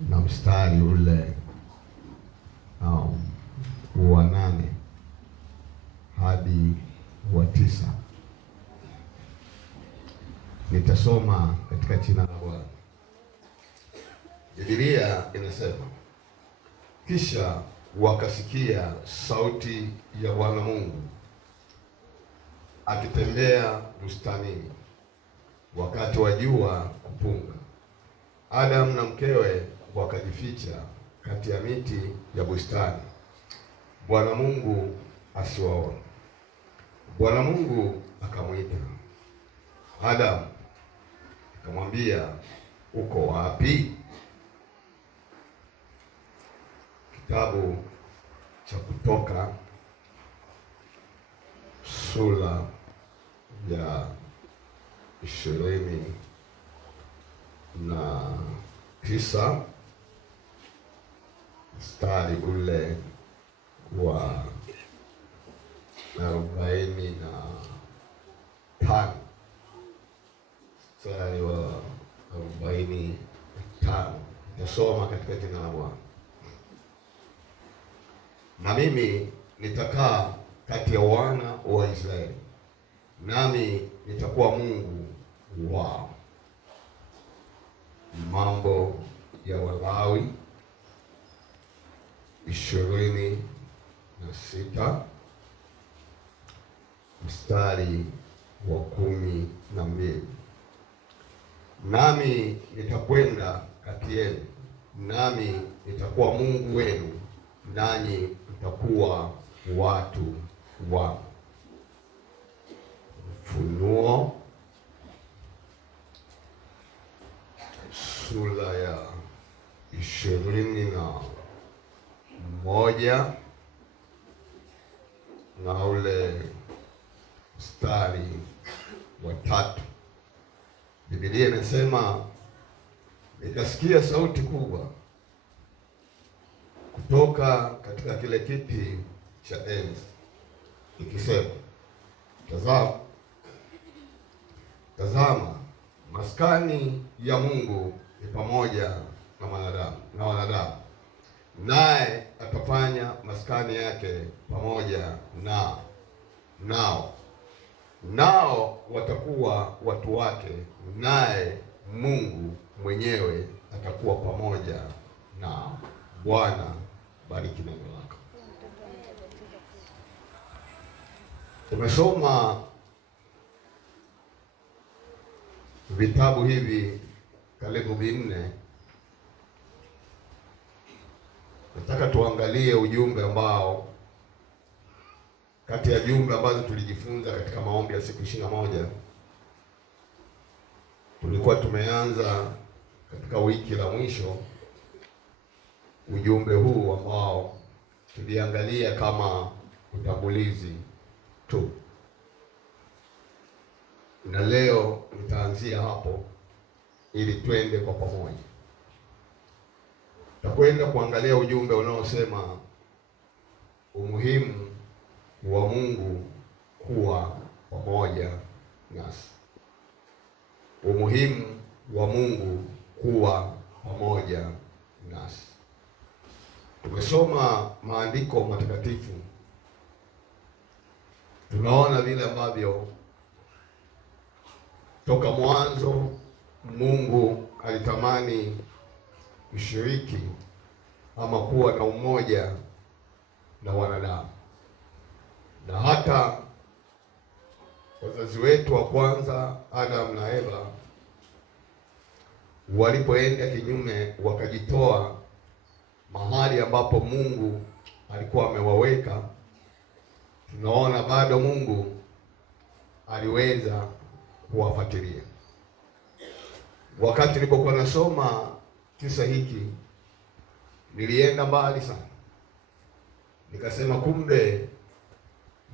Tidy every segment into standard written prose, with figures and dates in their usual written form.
na mstari ule wa 8 hadi wa 9. Nitasoma katika jina la Bwana. Biblia inasema, kisha wakasikia sauti ya Bwana Mungu akitembea bustanini wakati wa jua kupunga. Adamu na mkewe wakajificha kati ya miti ya bustani, Bwana Mungu asiwaone. Bwana Mungu akamwita Adamu, akamwambia, uko wapi? Kitabu cha Kutoka sura ya 29 mstari ule wa 45. Mstari wa 45. Nasoma katika jina la Bwana. Na mimi nitakaa kati ya wana wa Israeli, nami nitakuwa Mungu wao. Mambo ya Walawi 26 mstari wa 12. Nami nitakwenda kati yenu, nami nitakuwa Mungu wenu, nanyi mtakuwa watu wangu. Ufunuo sura ya 21 na ule mstari wa 3. Biblia inasema, nikasikia sauti kubwa kutoka katika kile kiti cha enzi ikisema, tazama, maskani ya Mungu ni pamoja na wanadamu, naye atafanya maskani yake pamoja nao watakuwa watu wake, naye Mungu mwenyewe atakuwa pamoja nao. Bwana, bariki neno lako. Tumesoma vitabu hivi karibu vinne. Nataka tuangalie ujumbe ambao, kati ya jumbe ambazo tulijifunza katika maombi ya siku 21, tulikuwa tumeanza katika wiki la mwisho ujumbe huu ambao tuliangalia kama utangulizi tu, na leo nitaanzia hapo ili twende kwa pamoja. Tutakwenda kuangalia ujumbe unaosema umuhimu wa Mungu kuwa pamoja nasi. Umuhimu wa Mungu kuwa pamoja nasi. Tumesoma maandiko matakatifu, tunaona vile ambavyo toka mwanzo Mungu alitamani kushiriki ama kuwa na umoja na wanadamu, na hata wazazi wetu wa kwanza Adam na Eva walipoenda kinyume, wakajitoa mahali ambapo Mungu alikuwa amewaweka, tunaona bado Mungu aliweza kuwafuatilia. Wakati nilipokuwa nasoma kisa hiki, nilienda mbali sana, nikasema kumbe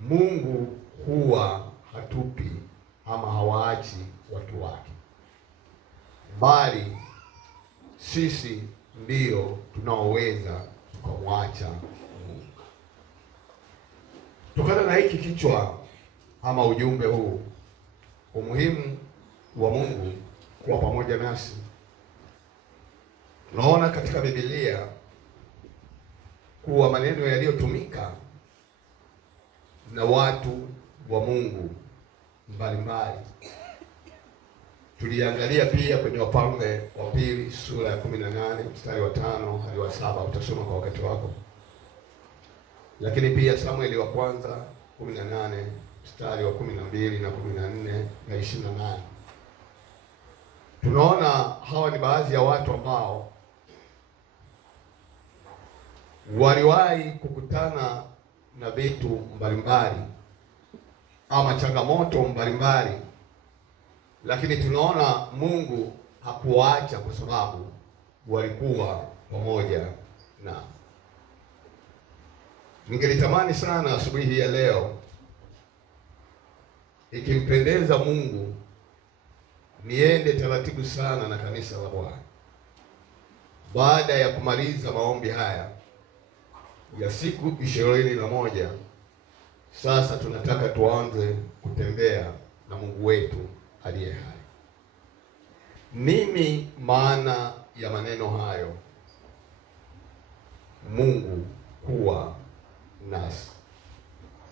Mungu huwa hatupi ama hawaachi watu wake, bali sisi ndio tunaoweza tukamwacha Mungu. Kutokana na hiki kichwa ama ujumbe huu, umuhimu wa Mungu kuwa pamoja nasi, Unaona katika Biblia kuwa maneno yaliyotumika na watu wa Mungu mbalimbali. Tuliangalia pia kwenye Wafalme wa Pili sura ya 18 mstari wa 5 hadi wa 7, utasoma kwa wakati wako. Lakini pia Samueli wa kwanza 18 mstari wa 12 na 14 na 28. Tunaona hawa ni baadhi ya watu ambao waliwahi kukutana na vitu mbalimbali ama changamoto mbalimbali, lakini tunaona Mungu hakuwaacha kwa sababu walikuwa pamoja na. Ningelitamani sana asubuhi hii ya leo, ikimpendeza Mungu, niende taratibu sana na kanisa la Bwana. Baada ya kumaliza maombi haya ya siku 21, sasa tunataka tuanze kutembea na Mungu wetu aliye hai. Nini maana ya maneno hayo? Mungu kuwa nasi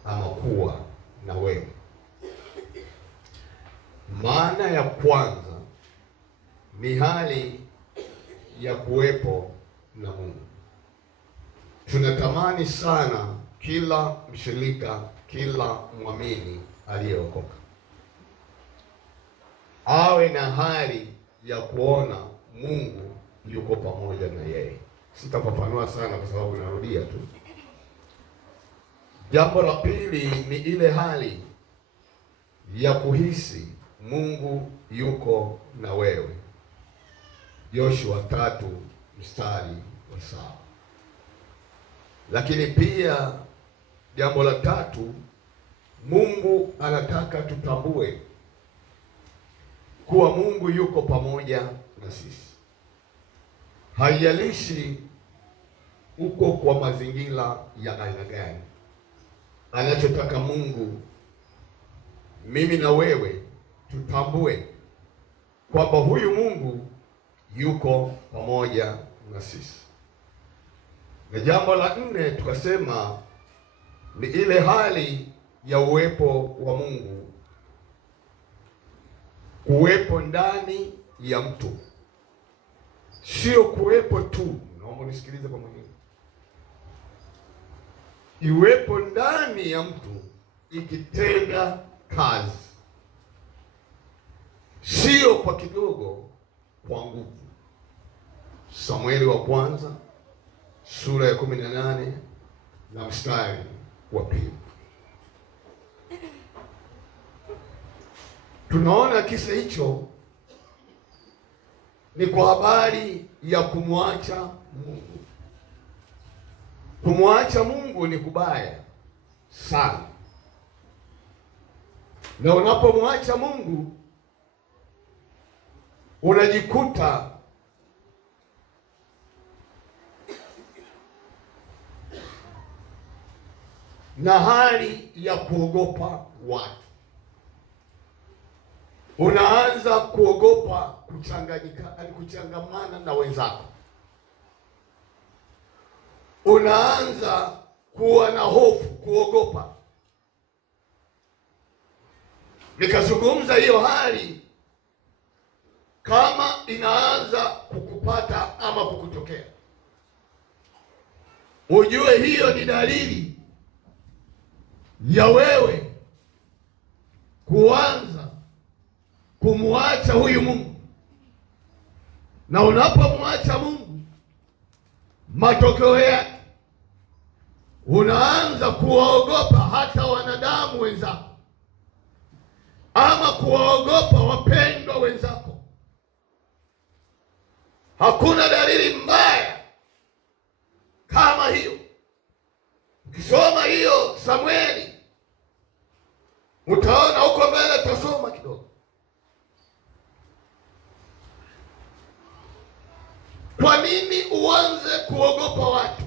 ama kuwa na wewe. Maana ya kwanza ni hali ya kuwepo na Mungu. Tunatamani sana kila mshirika, kila mwamini aliyeokoka awe na hali ya kuona Mungu yuko pamoja na yeye. Sitafafanua sana kwa sababu narudia tu. Jambo la pili ni ile hali ya kuhisi Mungu yuko na wewe. Yoshua 3 mstari wa 7. Lakini pia jambo la tatu, Mungu anataka tutambue kuwa Mungu yuko pamoja na sisi. Haijalishi uko kwa mazingira ya aina gani. Anachotaka Mungu, mimi na wewe tutambue kwamba huyu Mungu yuko pamoja na sisi. Na jambo la 4 tukasema ni ile hali ya uwepo wa Mungu, kuwepo ndani ya mtu, sio kuwepo tu. Naomba nisikilize kwa makini. Iwepo ndani ya mtu ikitenda kazi, sio kwa kidogo, kwa nguvu. Samueli wa kwanza sura ya 18 na mstari wa 2. Tunaona kisa hicho ni kwa habari ya kumwacha Mungu. Kumwacha Mungu ni kubaya sana, na unapomwacha Mungu unajikuta na hali ya kuogopa watu. Unaanza kuogopa kuchangamana na wenzako. Unaanza kuwa na hofu, kuogopa. Nikazungumza hiyo hali kama inaanza kukupata ama kukutokea, ujue hiyo ni dalili ya wewe kuanza kumwacha huyu Mungu. Na unapomwacha Mungu, matokeo yake unaanza kuwaogopa hata wanadamu wenzako, ama kuwaogopa wapendwa wenzako. Hakuna dalili mbaya kama hiyo. Ukisoma hiyo Samueli, utaona huko mbele, tasoma kidogo. Kwa nini uanze kuogopa watu?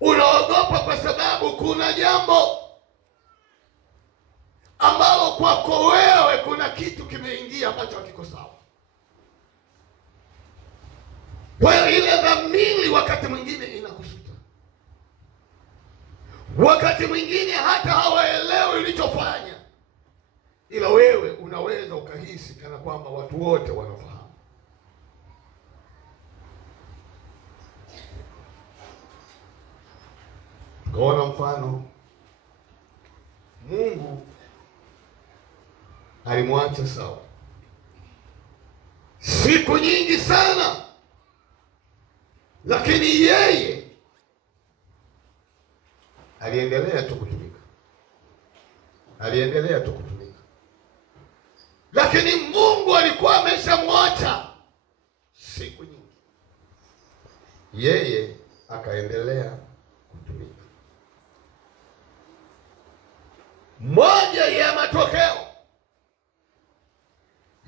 Unaogopa kwa sababu kuna jambo ambalo kwako wewe kuna kitu kimeingia ambacho hakiko sawa. Kwa hiyo ile dhamiri wakati mwingine inakusuta, wakati mwingine hata hawaelewi ulichofanya, ila wewe unaweza ukahisi kana kwamba watu wote wanafahamu. Tukaona mfano, Mungu alimwacha Sauli siku nyingi sana, lakini yeye aliendelea tu kutumika, lakini Mungu alikuwa ameshamwacha siku nyingi, yeye akaendelea kutumika. Moja ya matokeo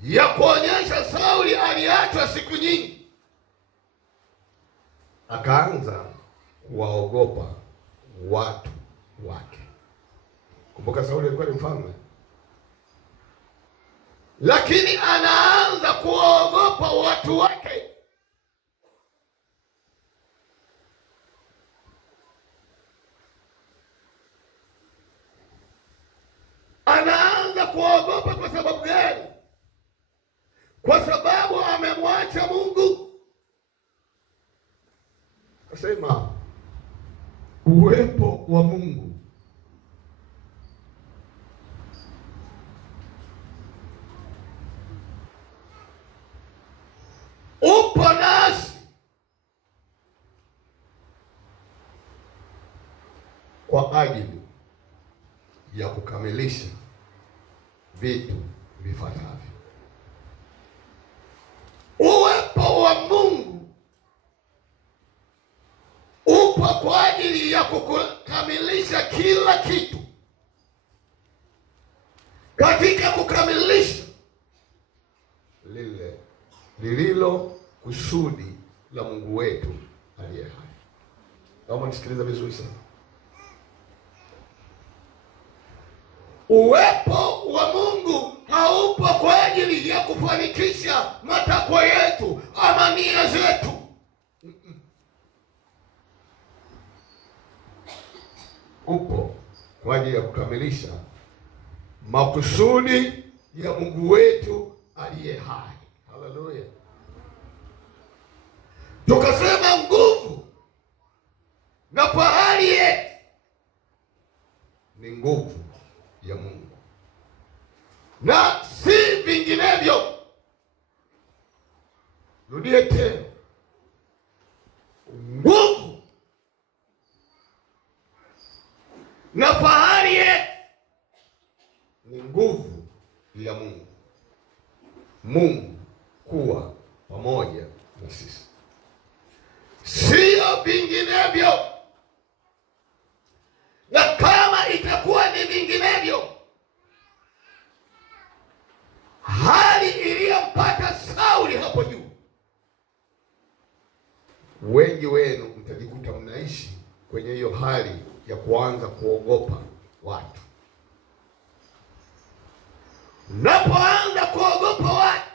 ya kuonyesha Sauli aliachwa siku nyingi, akaanza kuwaogopa watu wake. Kumbuka Sauli alikuwa ni mfalme, lakini anaanza kuwaogopa watu wake. Anaanza kuwaogopa kwa sababu gani? Kwa sababu amemwacha Mungu. Kasema uwepo wa Mungu upo nasi kwa ajili ya kukamilisha vitu vifuatavyo. Uwepo wa Mungu upo kwa ajili ya kukamilisha kila kitu. Katika kukamilisha lile lililo kusudi la Mungu wetu aliye hai. Naomba nisikilize vizuri sana. Uwepo wa Mungu haupo kwa ajili ya kufanikisha matakwa yetu ama nia zetu. Upo kwa ajili ya kukamilisha makusudi ya Mungu wetu aliye hai. Haleluya. Tukasema nguvu na fahari yetu ni nguvu ya Mungu na si vinginevyo. Rudie tena, nguvu na fahari yetu ni nguvu ya Mungu, Mungu kuwa pamoja na sisi, sio vinginevyo. Na kama itakuwa ni vinginevyo, hali iliyompata Sauli hapo juu, wengi wenu mtajikuta mnaishi kwenye hiyo hali ya kuanza kuogopa watu. Unapoanza kuogopa watu,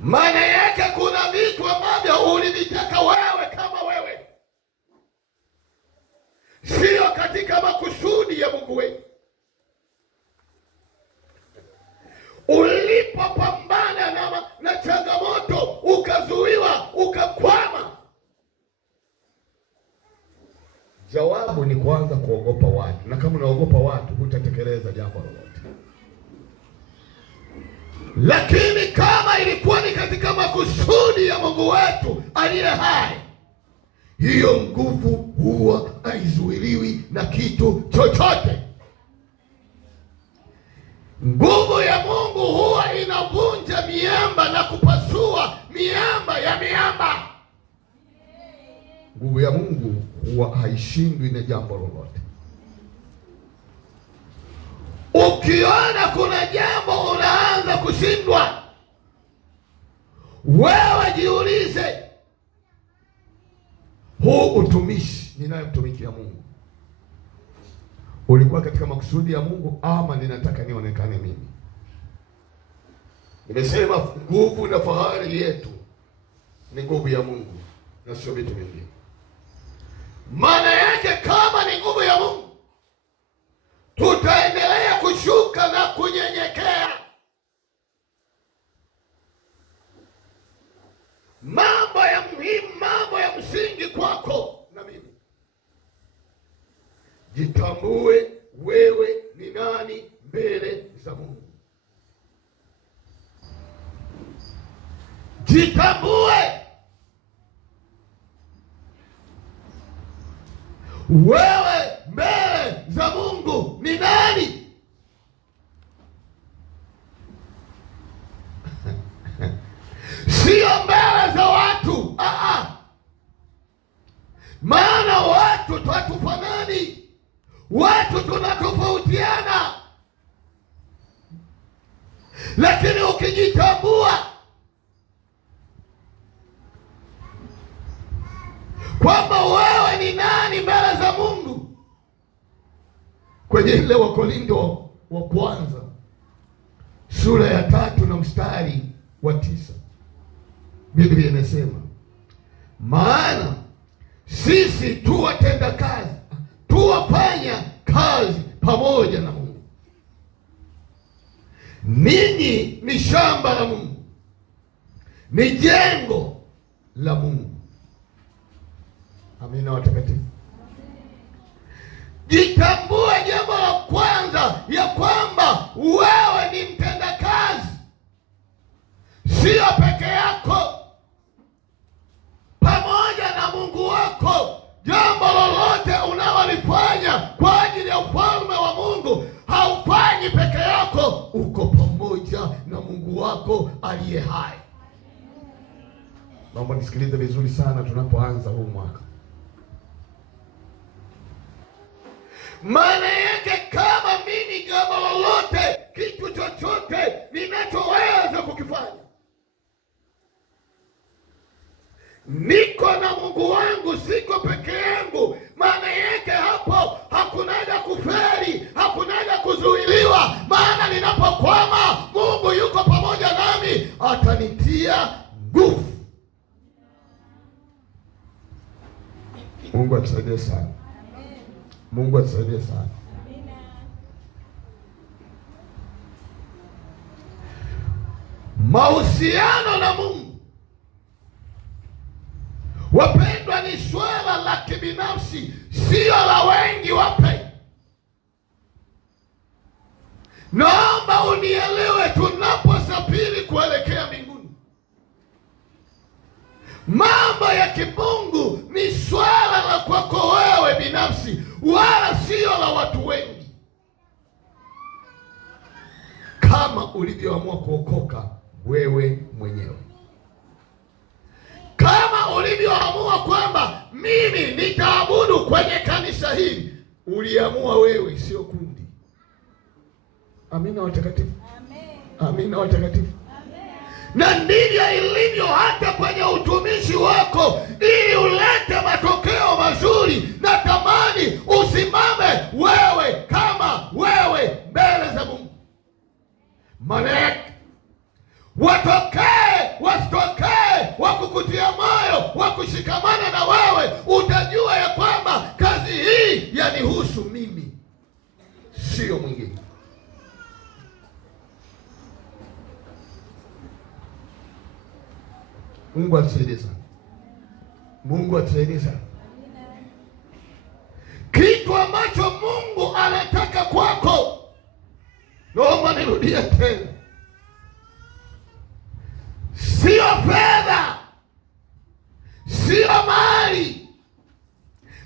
maana yake kuna vitu ambavyo ulivitaka wewe kama wewe, sio katika makusudi ya Mungu wetu. Ulipopambana na changamoto, ukazuiwa, ukakwama, jawabu ni kuanza kuogopa watu. Na kama unaogopa watu, hutatekeleza jambo lolote. Lakini kama ilikuwa ni katika makusudi ya Mungu wetu aliye hai, hiyo nguvu huwa haizuiliwi na kitu chochote. Nguvu ya Mungu huwa inavunja miamba na kupasua miamba ya miamba. Nguvu ya Mungu huwa haishindwi na jambo lolote. Ukiona kuna jambo unaanza kushindwa, wewe jiulize, huu utumishi ninayemtumikia Mungu ulikuwa katika makusudi ya Mungu ama ninataka nionekane mimi? Nimesema nguvu na fahari yetu ni nguvu ya Mungu na sio vitu vingine. Maana yake kama ni nguvu ya Mungu, tutaendelea kushuka na kunyenyekea. Mambo ya muhimu, mambo ya msingi kwako na mimi, jitambue wewe ni nani mbele za Mungu. Jitambue wewe mbele za Mungu ni nani. Sio mbele za watu. Maana watu hatufanani, watu tunatofautiana, lakini ukijitambua kwamba wewe ni nani mbele za Mungu, kwenye ile Wakorintho wa kwanza sura ya 3 na mstari wa 9, Biblia inasema, maana sisi tu watenda kazi, tuwafanya kazi pamoja na Mungu. Ninyi ni shamba la Mungu, ni jengo la Mungu. Amina watakatifu. Jitambue jambo la kwanza, ya kwamba wewe ni mtenda kazi, sio peke yako, pamoja na Mungu wako. Jambo lolote unalolifanya kwa ajili ya ufalme wa Mungu, haufanyi peke yako, uko pamoja na Mungu wako aliye hai. Naomba nisikilize vizuri sana tunapoanza huu mwaka. Maana yake kama mimi jambo lolote, kitu chochote ninachoweza kukifanya, niko na Mungu wangu, siko peke yangu. Maana yake hapo hakunaga kufeli, hakunaga kuzuiliwa. Maana ninapokwama, Mungu yuko pamoja nami, atanitia nguvu. Mungu atusaidie sana. Mungu atusaidie sana. Mahusiano na Mungu, wapendwa, ni swala la kibinafsi, sio la wengi wape. Naomba unielewe, tunaposafiri kuelekea mbinguni, mambo ya kimungu ni swala la kwako wewe binafsi, wala sio la watu wengi. Kama ulivyoamua kuokoka wewe mwenyewe, kama ulivyoamua kwamba mimi nitaabudu kwenye kanisa hili, uliamua wewe, sio kundi. Amina watakatifu. Amina watakatifu. Na ndivyo ilivyo hata kwenye utumishi wako. Ili ulete matokeo mazuri, na tamani usimame wewe kama wewe mbele za Mungu. Maana yake watokee wasitokee, wakukutia moyo, wakushikamana na wewe, utajua ya kwamba kazi hii yanihusu mimi, sio mwingine. Mungu atusaidie sana. Mungu atusaidie sana. Kitu ambacho Mungu anataka kwako, naomba nirudie tena, sio fedha, sio mali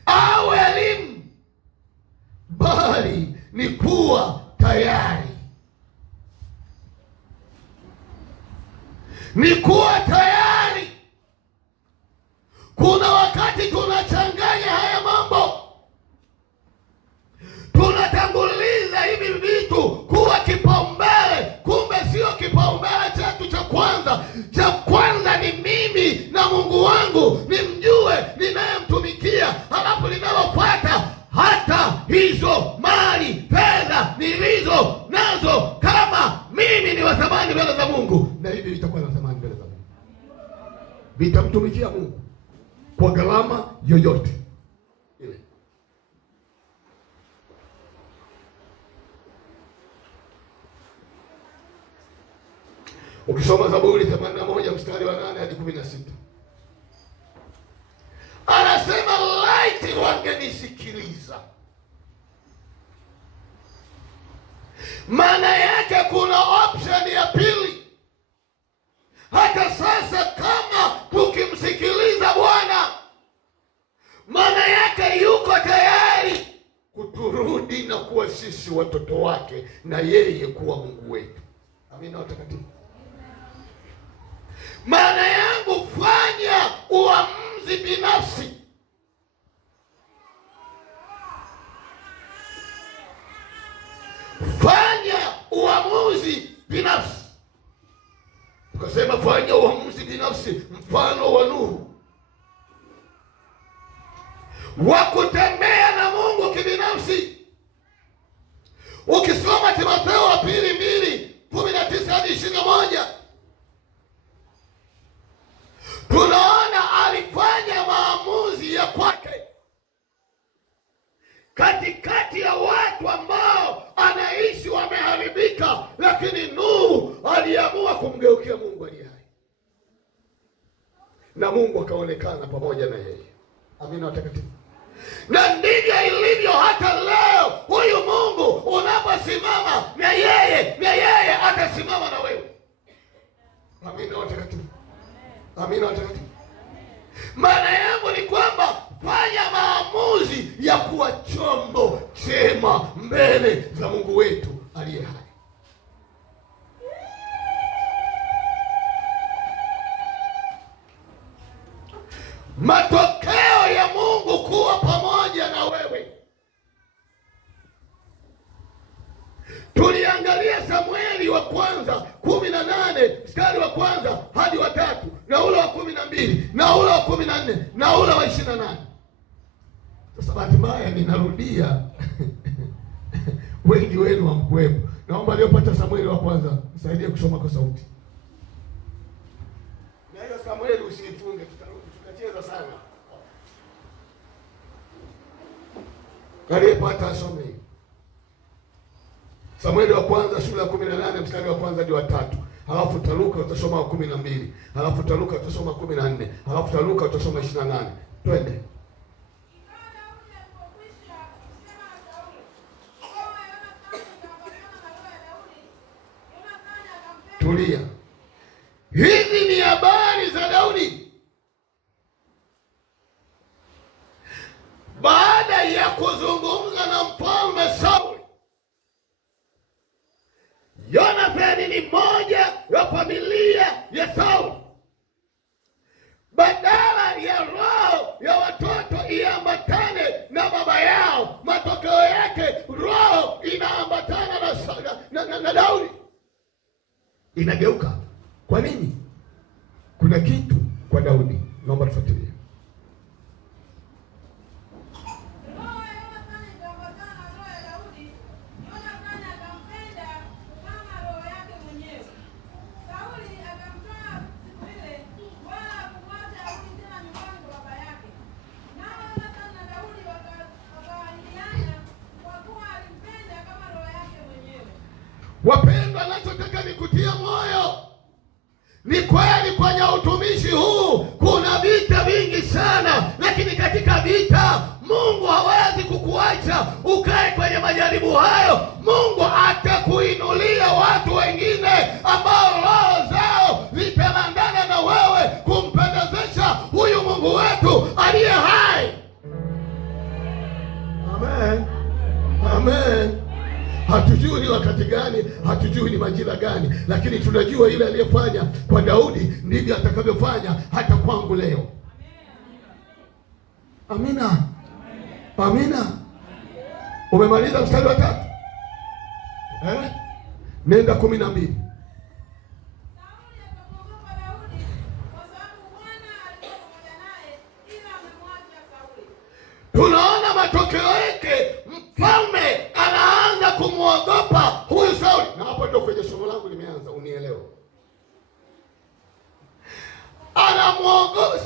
au elimu, bali ni kuwa tayari. Ni kuwa tayari. Kuna wakati tunachanganya haya mambo, tunatanguliza hivi vitu kuwa kipaumbele, kumbe sio kipaumbele chetu cha kwanza. Cha kwanza ni mimi na Mungu wangu, nimjue ninayemtumikia, halafu linalofuata hata hizo mali, fedha nilizo nazo, kama mimi ni wa thamani mbele za Mungu, vitakuwa na thamani mbele za Mungu, vitamtumikia Mungu kwa gharama yoyote ile. Ukisoma Zaburi 81 mstari wa 8 hadi 16, anasema laiti wangenisikiliza. Maana yake kuna option ya pili. Hata sasa kama tukimsikiliza Bwana, maana yake yuko tayari kuturudi na kuwa sisi watoto wake na yeye kuwa Mungu wetu. Amina watakatifu. Maana yangu, fanya uamuzi binafsi. Fanya uamuzi binafsi. Tukasema fanya uamuzi binafsi, mfano wa Nuhu, wa kutembea na Mungu kibinafsi. Ukisoma Timotheo wa pili 2:19 hadi 21, tunaona alifanya maamuzi ya kwake katikati ya watu ambao anaishi wameharibika, lakini Nuhu aliamua kumgeukia Mungu aliye hai, na Mungu akaonekana pamoja na yeye. Amina watakatifu. Na ndivyo ilivyo hata leo. Huyu Mungu unaposimama na yeye atasimama na wewe. Amina watakatifu. Amina watakatifu. Maana yangu ni kwamba fanya maamuzi ya kuwa chombo chema mbele za Mungu wetu aliye hai. Matokeo ya Mungu kuwa pamoja na wewe. Tuliangalia Samueli wa kwanza 18 mstari wa kwanza hadi wa 3, na ule wa 12, na ule wa 14, na ule wa 28. Sasa bahati mbaya ninarudia wengi wenu hamkuwepo. Naomba aliyopata Samueli wa kwanza nisaidie kusoma kwa sauti. Na hiyo Samueli usiifunge, tutacheza sana. Aliyepata asome. Samueli wa kwanza sura ya 18 mstari wa kwanza hadi wa 3. Halafu taruka utasoma wa 12. Halafu taruka utasoma 14. Halafu taruka utasoma 28. Twende. Tulia. Hizi ni habari za Daudi baada ya kuzungumza na mfalme Sauli. Yonathani ni moja ya familia ya Sauli. Badala ya roho ya watoto iambatane na baba yao, matokeo yake roho inaambatana na Daudi, inageuka. Kwa nini? Kuna kitu kwa Daudi. Naomba tufuatilie. Wapendwa, nachotaka nikutia moyo ni kweli kwenye utumishi huu kuna vita vingi sana, lakini katika vita Mungu hawezi kukuacha ukae kwenye majaribu hayo. Mungu atakuinulia watu wengine ambao roho zao zitalandana na wewe kumpendezesha huyu Mungu wetu aliye hai. Amen. Amen. Hatujui ni wakati gani, hatujui ni majira gani, lakini tunajua ile aliyefanya kwa Daudi ndivyo atakavyofanya hata kwangu leo. Amina. Amina. Umemaliza mstari wa 3? Nenda 12. Tunaona matokeo yake, mfalme anaanza kumwogopa huyu Sauli. Na hapo ndio kwenye somo langu limeanza, unielewe.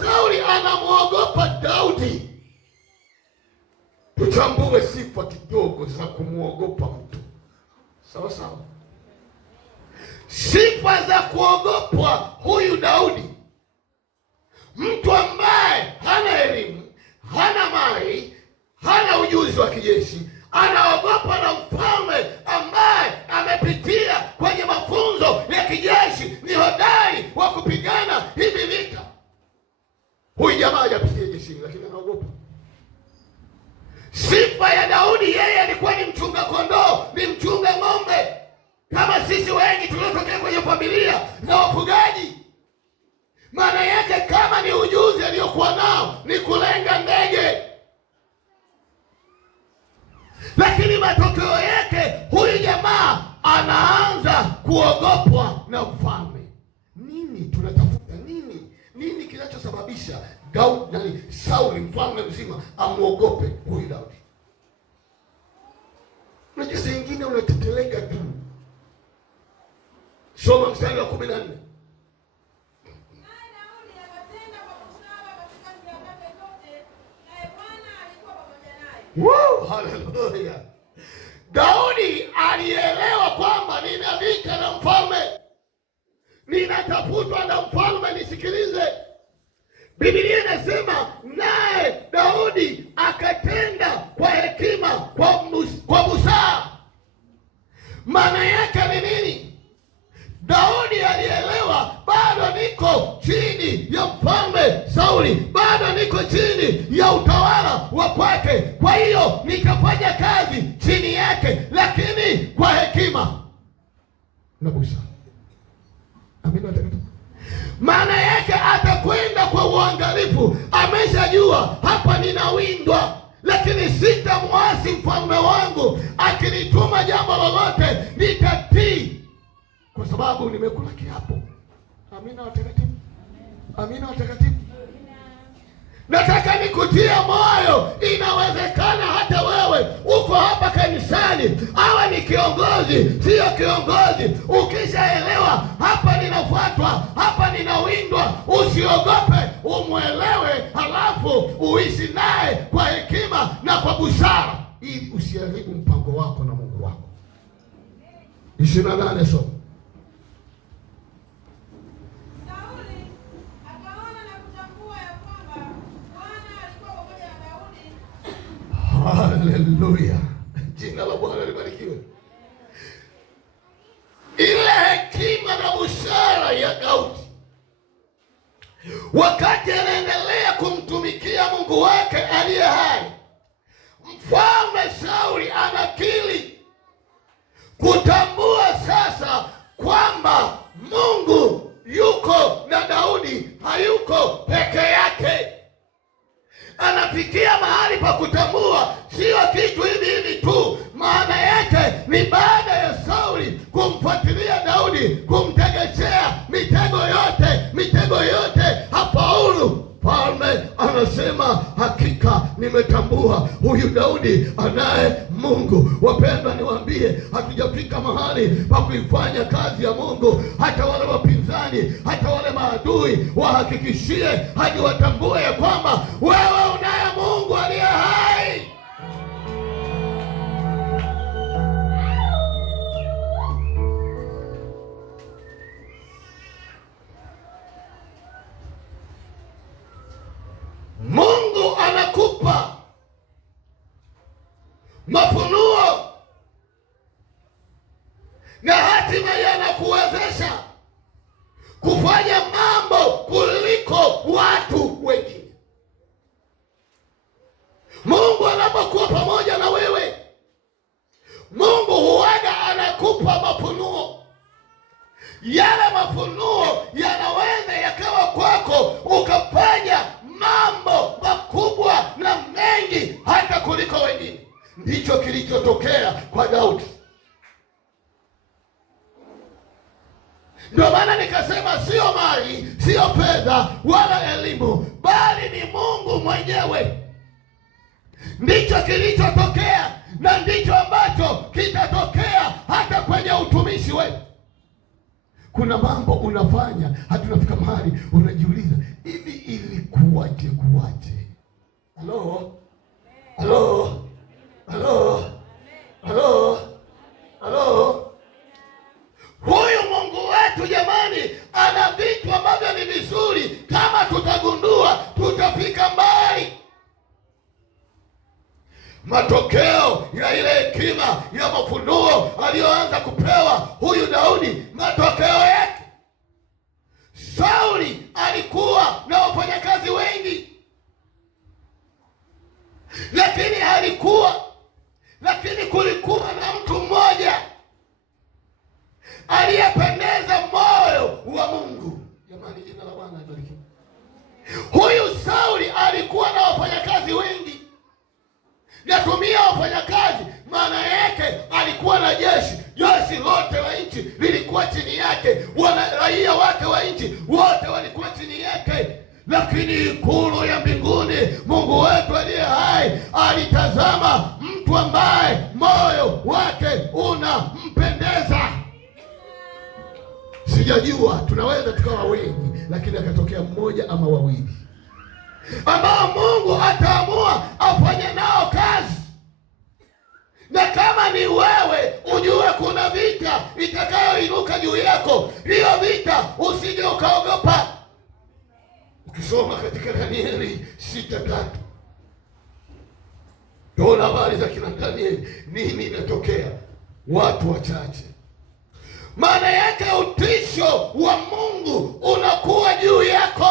Sauli anamwogopa Daudi. Tutambue sifa kidogo za kumwogopa mtu. Sawa sawa. Sifa za kuogopwa huyu Daudi, mtu ambaye hana elimu, hana mali, hana ujuzi wa kijeshi, anaogopa na mfalme ambaye amepitia kwenye mafunzo ya kijeshi, ni hodari wa kupigana hivi vita. Huyu jamaa hajapitia jeshini, lakini anaogopa. Sifa ya Daudi, yeye alikuwa ni mchunga kondoo, ni mchunga ng'ombe, kama sisi wengi tuliotokea kwenye familia na wafugaji. Maana yake kama ni ujuzi aliyokuwa nao ni kulenga ndege, lakini matokeo yake huyu jamaa anaanza kuogopwa na mfalme. Nini tunatafuta? Nini kinachosababisha Sauli mfalme mzima amuogope huyu Daudi? Unajua saa nyingine unateteleka tu. Soma mstari wa 14. Wow, haleluya. Daudi alielewa kwamba ninavika na mfalme, ninatafutwa na mfalme. Nisikilize, Biblia inasema naye Daudi akatenda kwa hekima, kwa busara. Maana yake ni nini? Daudi alielewa, bado niko chini ya mfalme Sauli, bado niko chini ya utawala wa kwake. Kwa hiyo nikafanya kazi chini yake, lakini kwa hekima na busara. Amina. Maana yake atakwenda kwa uangalifu. Ameshajua hapa ninawindwa, lakini sitamwasi mfalme wangu. Akinituma jambo lolote nitatii, kwa sababu nimekula kiapo. Amina watakatifu. Amina watakatifu. Nataka nikutia moyo, inawezekana hata wewe uko hapa kanisani, awe ni kiongozi, sio kiongozi, ukishaelewa hapa ninafuatwa, hapa ninawindwa, usiogope, umwelewe, halafu uishi naye kwa hekima na kwa busara, ili usiharibu mpango wako na Mungu wako. 28 so haleluya. Jina la Bwana libarikiwe. Ile hekima na busara ya Daudi, wakati anaendelea kumtumikia Mungu wake aliye hai, mfalme Sauli anakiri kutambua sasa kwamba Mungu yuko na Daudi hayuko peke yake. Anafikia mahali pa kutambua sio kitu hivi tu. Maana yake ni baada ya Sauli kumfuatilia Daudi, kumtegeshea mitego yote hafaulu, mfalme anasema hakika nimetambua huyu Daudi anaye Mungu. Wapendwa, niwaambie, hatujafika mahali pa kuifanya kazi ya Mungu. Hata wale wapinzani, hata wale maadui, wahakikishie hadi watambue ya kwamba wewe unaye Mungu aliye hai. Mungu anakupa mafunuo na hatimaye anakuwezesha kufanya mambo kuliko watu wengine. Mungu anapokuwa pamoja na wewe, Mungu huwaga anakupa mafunuo. Yale mafunuo yanaweza yakawa kwako ukafanya mambo makubwa na mengi hata kuliko wengine. Ndicho kilichotokea kwa Daudi. Ndio maana nikasema sio mali, sio fedha wala elimu, bali ni Mungu mwenyewe. Ndicho kilichotokea na ndicho ambacho kitatokea hata kwenye utumishi wetu. Kuna mambo unafanya hata unafika mahali unajiuliza, hivi Halo, halo, halo, halo, halo. Huyu Mungu wetu jamani, ana vitu ambavyo ni vizuri. Kama tutagundua, tutafika mbali. Matokeo ya ile hekima ya mafunuo aliyoanza kupewa huyu Daudi, matokeo yake, Sauli alikuwa na wafanyakazi wengi, lakini kulikuwa na mtu mmoja aliyependeza moyo wa Mungu. Jamani, jina la Bwana libarikiwe. Huyu Sauli alikuwa na wafanyakazi wengi. Natumia wafanyakazi, maana yake alikuwa na jeshi. Jeshi lote la nchi lilikuwa chini yake, raia wake wa nchi wote walikuwa chini yake. Lakini ikulu ya mbinguni, Mungu wetu aliye hai alitazama mtu ambaye moyo wake unampendeza. Sijajua, tunaweza tukawa wengi, lakini akatokea mmoja ama wawili ambao Mungu ataamua afanye nao kazi. Na kama ni wewe, ujue kuna vita itakayoinuka juu yako. Hiyo vita usije ukaogopa. Ukisoma katika Danieli 6:3 tunaona habari za kina Danieli, nini inatokea? Watu wachache. Maana yake utisho wa Mungu unakuwa juu yako.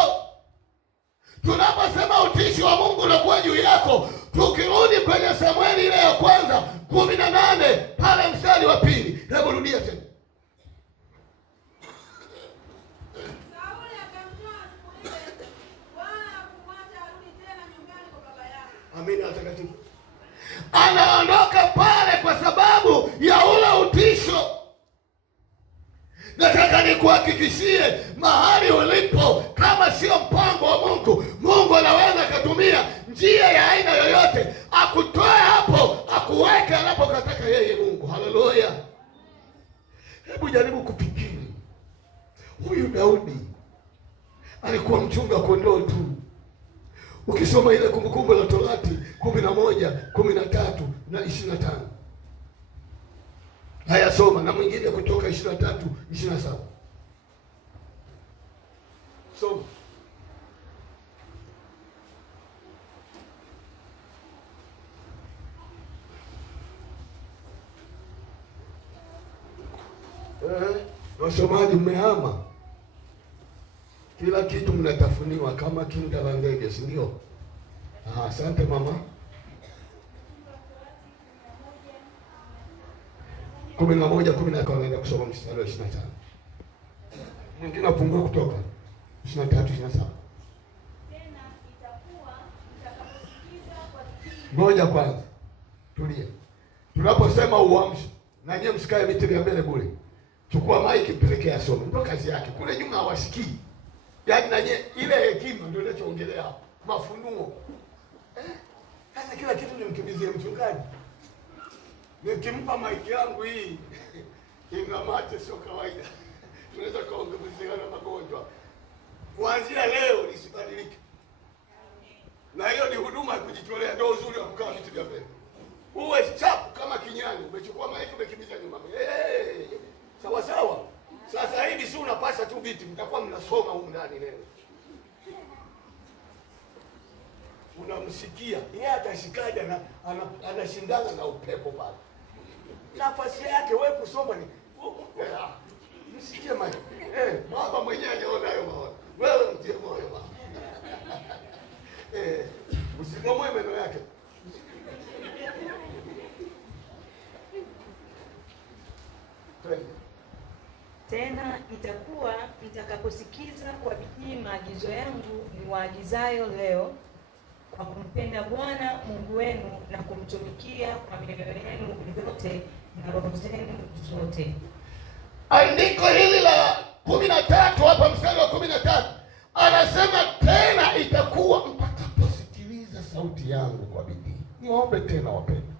Tunaposema utisho wa Mungu unakuwa juu yako, tukirudi kwenye Samueli ile ya kwanza 18 pale mstari wa 2, hebu rudia tena. Sauli akamtoa siku ile, wala kumwacha arudi tena nyumbani kwa baba yake. Amina atakatifu. Anaondoka pale kwa sababu ya ule utisho. Nataka nikuhakikishie, mahali ulipo, kama sio mpango wa Mungu, Mungu anaweza akatumia njia ya aina yoyote akutoe hapo, akuweke anapokataka yeye Mungu. Haleluya! Hebu jaribu kufikiri, huyu Daudi alikuwa mchunga kondoo tu. Ukisoma ile Kumbukumbu la Torati 11, 13 na 25. Haya, soma na mwingine Kutoka 23, 27. Soma. Wasomaji mmehama. Kila kitu mnatafuniwa kama kinda la ndege, si ndio? Asante mama. 11 akaenda kusoma mstari wa 25. Mwingine apungua Kutoka 23, 27. Tena itakuwa mtakaposikiza kwa bidii. Ngoja kwanza, tulia. Tunaposema uamsho, na nyie msikae viti vya mbele bure. Chukua maiki, mpelekea asome. Ndio kazi yake. Kule nyuma hawasikii. Yaani na nyie ile hekima ndio inachoongelea hapo. Mafunuo. Sasa kila kitu nimkimbizie mchungaji. Nikimpa maiki yangu hii ina mate sio kawaida. Tunaweza kuongezeka magonjwa. Kuanzia leo lisibadilike. Na hiyo ni huduma ya kujitolea, ndio uzuri wa kukaa viti vya mbele. Uwe chapu kama kinyani, umechukua maiki umekimbiza nyuma. Sawa sawa. Sasa hivi si unapasa tu viti, mtakuwa mnasoma huko ndani leo. Unamsikia yeye atashikaje na anashindana na upepo pale. Nafasi yake wewe kusoma ni msikie maiki. Baba mwenyewe anaona hayo maono. Wewe mtie moyo baba. Usimwomwe meno yake. Tena itakuwa mtakaposikiza kwa bidii maagizo yangu niwaagizayo leo, kwa kumpenda Bwana Mungu wenu na kumtumikia kwa mioyo yenu yote na roho zenu zote. Andiko hili la 13 hapa mstari wa 13 anasema tena itakuwa mtakaposikiliza sauti yangu kwa bidii. Niombe tena wapendwa,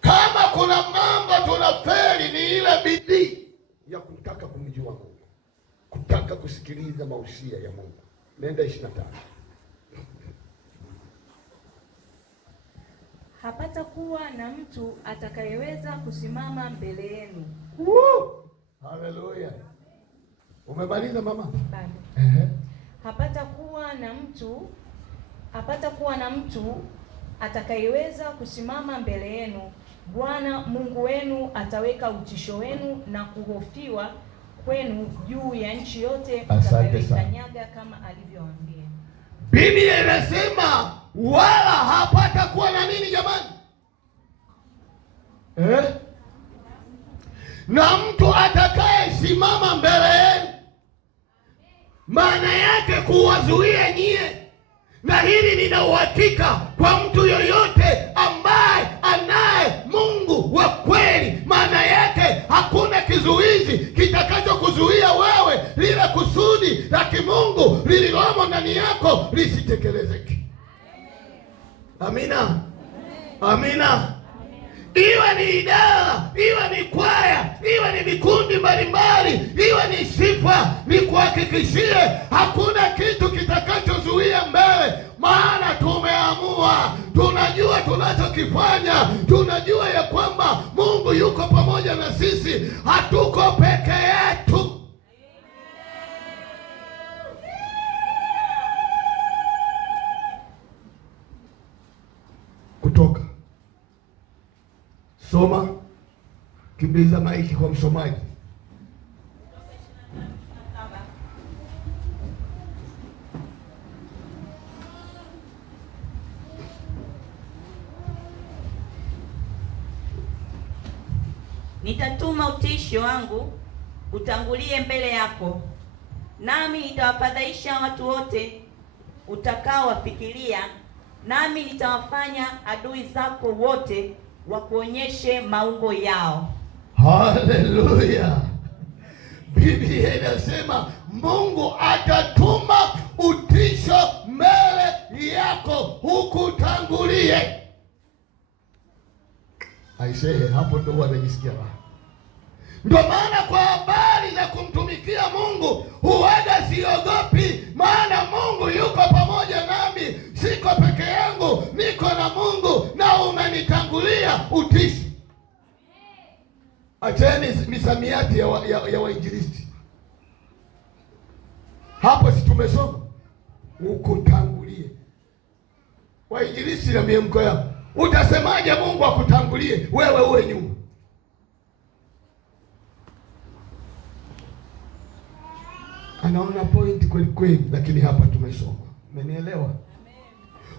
kama kuna mambo tunafeli ni ile bidii ya kutaka kumjua Mungu, kutaka kusikiliza mausia ya Mungu. Nenda 25. hapata kuwa na mtu atakayeweza kusimama mbele yenu. Haleluya. Umemaliza mama? Bado. Hapata kuwa na mtu atakayeweza kusimama mbele yenu. Bwana Mungu wenu ataweka utisho wenu na kuhofiwa kwenu juu ya nchi yote mtakayoikanyaga kama alivyowaambia. Biblia inasema wala hapata kuwa na nini jamani? Na mtu atakayesimama mbele yenu. Maana yake kuwazuia nyie. Na hili nina uhakika kwa mtu yoyote ambaye anaye Mungu wa kweli. Maana yake hakuna kizuizi kitakachokuzuia wewe lile kusudi la kimungu lililomo ndani yako lisitekelezeke. Amina. Amina. Iwe ni idara, iwe ni kwaya, iwe ni vikundi mbalimbali, iwe ni sifa, ni kuhakikishie hakuna kitu kitakachozuia mbele. Maana tumeamua, tunajua tunachokifanya, tunajua ya kwamba Mungu yuko pamoja na sisi, hatuko peke yetu. Kutoka soma, kimbiliza maiki kwa msomaji. Nitatuma utisho wangu utangulie mbele yako, nami nitawafadhaisha watu wote utakaowafikiria, nami nitawafanya adui zako wote wakuonyeshe maungo yao. Haleluya. Biblia inasema Mungu atatuma utisho mbele yako ukutangulie. Aisee, hapo ndo wanajisikia raha. Ndio maana kwa habari za kumtumikia Mungu huwaga siogopi, maana Mungu yuko pamoja nami. Siko peke yangu, niko na Mungu na umenitangulia utishi. Acheni misamiati ya wainjilisti. Hapo si tumesoma ukutangulie. Wainjilisti na miemko yao. Utasemaje Mungu akutangulie wewe uwe nyuma? Anaona point kweli kweli, lakini hapa tumesoma. Umenielewa?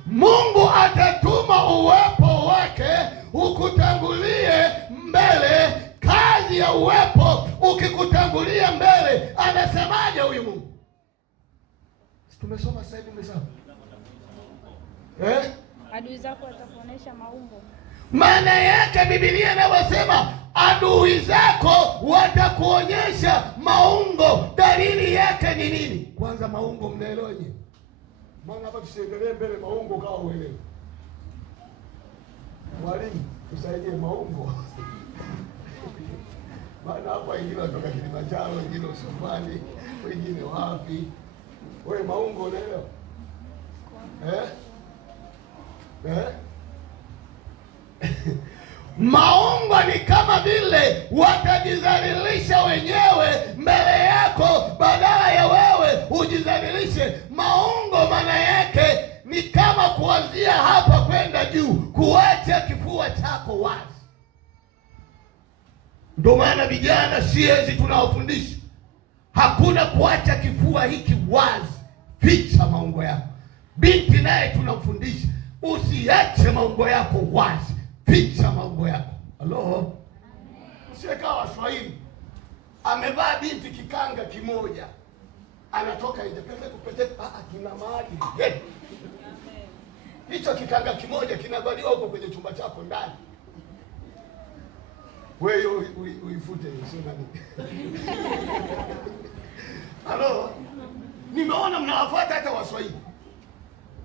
Mungu atatuma uwepo wake ukutangulie mbele. Kazi ya uwepo ukikutangulia mbele, anasemaje huyu Mungu? Tumesoma sasa hivi umesema. Adui zako watakuonesha maungo. Maana yake Biblia inavyosema adui zako watakuonyesha maungo. Dalili yake ni nini? Kwanza maungo mnaelewaje? Maana hapa tusiendelee mbele maungo kama uelewe. Mwalimu, tusaidie maungo. Maana hapa wengine wanatoka Kilimanjaro, wengine Usumani, wengine wapi. Wewe maungo unaelewa? Maungo ni kama vile watajidhalilisha wenyewe mbele yako badala ya wewe ujidhalilishe. Maungo maana yake ni kama kuanzia hapa kwenda juu, kuacha kifua chako wazi. Ndio maana vijana siezi tunawafundisha hakuna kuacha kifua hiki wazi, ficha maungo yako. Binti naye tunamfundisha usiache maungo yako wazi, ficha maungo yako. Halo? Usiweka Waswahili. Amevaa binti kikanga kimoja, anatoka nje kupete kina maadili. Hicho kikanga kimoja kinavaliwa huko kwenye chumba chako ndani. Wewe uifute sio nani? Halo? Nimeona mnawafuata hata Waswahili.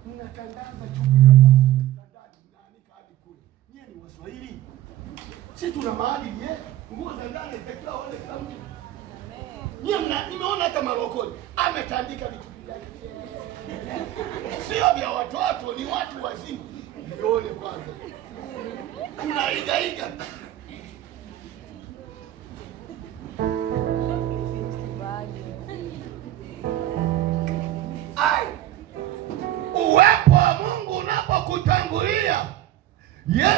Mnatandaza chupi za ndani, mnaanika hadi kule. Nyie ni Waswahili. Sisi tuna maadili nguo za ndani zitakiwa wale kila mtu. Nyie nimeona hata Marokoni ametandika vitu vyake. Sio vya watoto, ni watu wazima. Nione kwanza. unaiga. Uwepo wa Mungu unapokutangulia,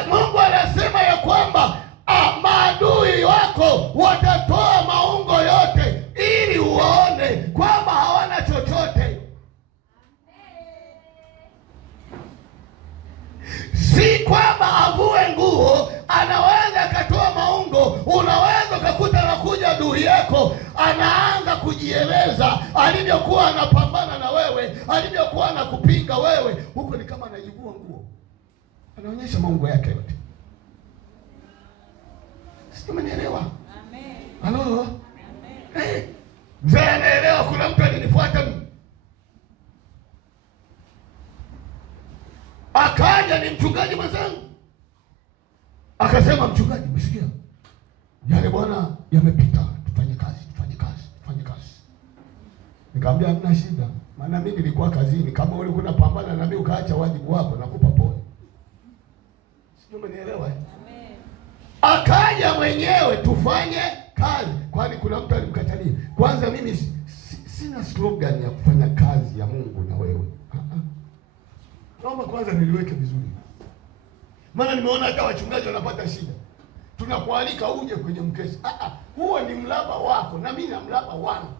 Mungu anasema ya kwamba maadui wako watatoa maungo yote ili uwaone kwamba hawana chochote. Si kwamba avue nguo anaweza akatoa maungo. Unaweza ukakuta anakuja adui yako anaanza kujieleza alivyokuwa anapambana na wewe, alivyokuwa anakupinga wewe, huko ni kama anajivua nguo, anaonyesha maungo yake yote. Umenielewa? Amen. Halo? Amen. Mzee anaelewa. Kuna mtu alinifuata mimi, akaja, ni mchungaji mwenzangu, akasema, mchungaji, umesikia yale bwana yamepita, tufanye kazi. Nikamwambia hamna shida, maana mimi nilikuwa kazini. Kama ule kuna pambana na mimi ukaacha wajibu wako, nakupa pole. Sio, umenielewa? Amen. Akaja mwenyewe tufanye kazi. Kwani kuna mtu alimkatalia? Kwanza mimi sina slogan ya kufanya kazi ya Mungu na wewe. Naomba kwanza niliweke vizuri, maana nimeona hata wachungaji wanapata shida. Tunakualika uje kwenye mkesha. Huo ni mlaba wako na mimi na mlaba wangu.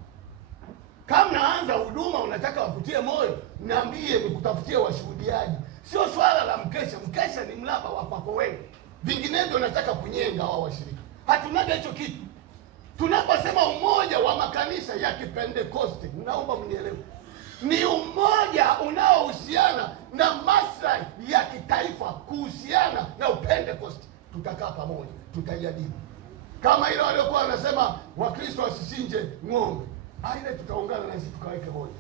Kama naanza huduma unataka wakutie moyo, niambie nikutafutie washuhudiaji. Sio swala la mkesha. Mkesha ni mlaba wa kwako wewe. Vinginevyo nataka kunyenga wao washirika. Hatunaga hicho kitu. Tunaposema umoja wa makanisa ya Kipentekoste, naomba mnielewe, ni umoja unaohusiana na maslahi ya kitaifa, kuhusiana na Upentekoste. Tutakaa pamoja, tutajadili. Kama ile waliokuwa wanasema Wakristo wasichinje ng'ombe, ile tutaungana na sisi tukaweke hoja.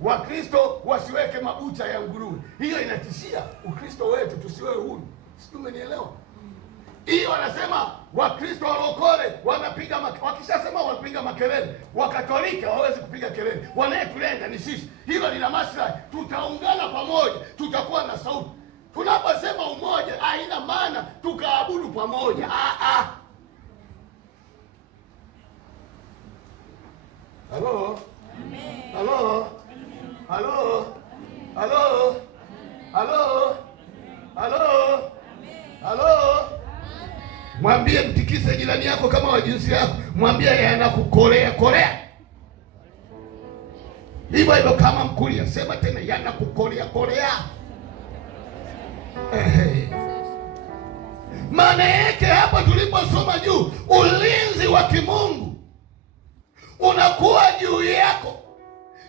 Wakristo wasiweke mabucha ya nguruwe, hiyo inatishia Ukristo wetu, tusiwe huru. Sio, umenielewa? Hiyo wanasema Wakristo walokole wanapiga wakishasema wanapiga makelele, Wakatoliki hawawezi kupiga kelele, wanayetulenga ni sisi. Hilo lina maslahi, tutaungana pamoja, tutakuwa na sauti. Tunaposema umoja haina maana tukaabudu pamoja. Halo? Amen. Halo? Halo? Halo? Halo? Halo? Halo? Mwambie, mtikise jirani yako kama wa jinsi yako, mwambie yanakukolea kolea. Hivyo kama mkulia, sema tena yanakukolea kolea. Maana yake hapa tuliposoma juu, ulinzi wa kimungu unakuwa juu yako,